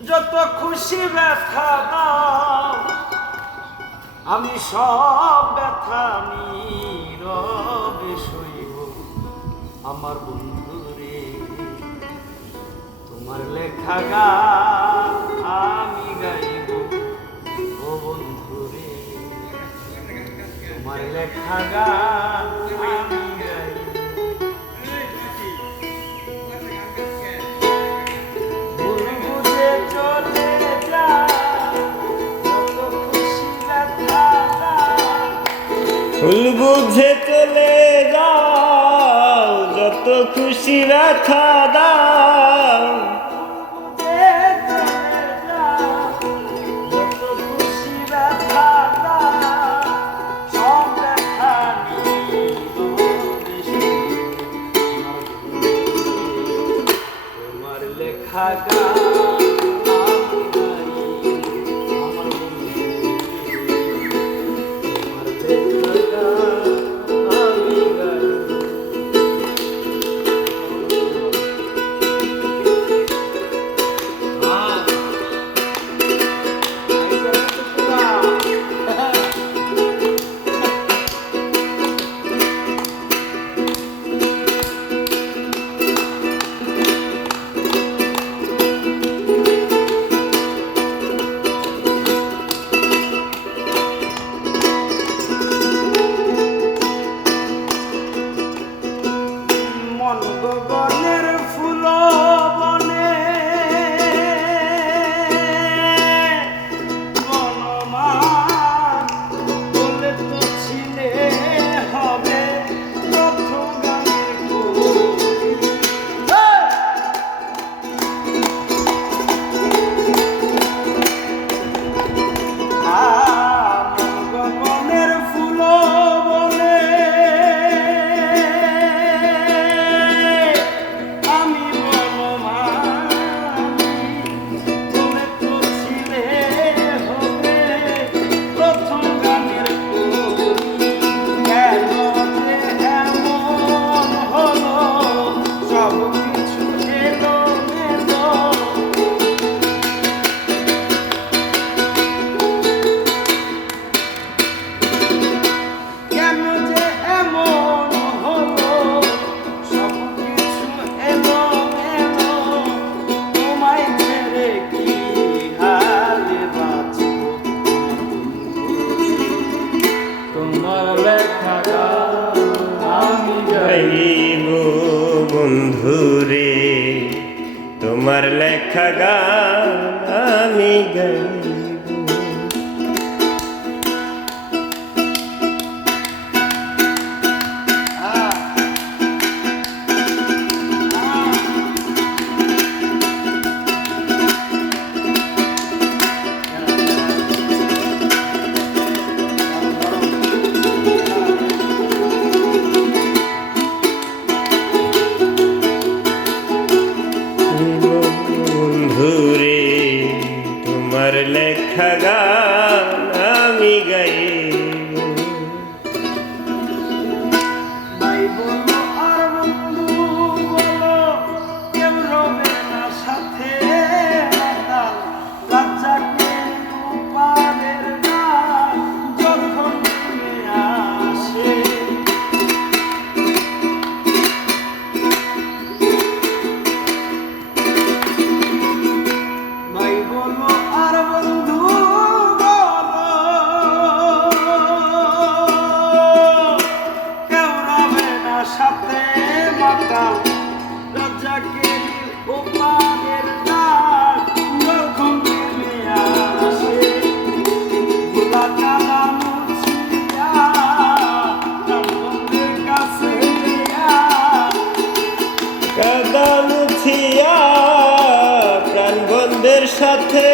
যত খুশি ব্যথা দাও আমি সব ব্যথা নীরবে সইব। আমার বন্ধু রে তোমার লেখা গান আমি গাইব। ও বন্ধু রে তোমার লেখা গান ফুল বুঝে চলে যাও যত খুশি রাখা দাও। গাই গাইব বন্ধুরে তোমার লেখা গান আমি গাইব সাথে মাতাল, রাজাকে উপাদের ডাক যখন নেমে আসে। ভোলা কালা মুছিয়া রামবন্ধের কাছে কাদা মুছিয়া প্রাণ সাথে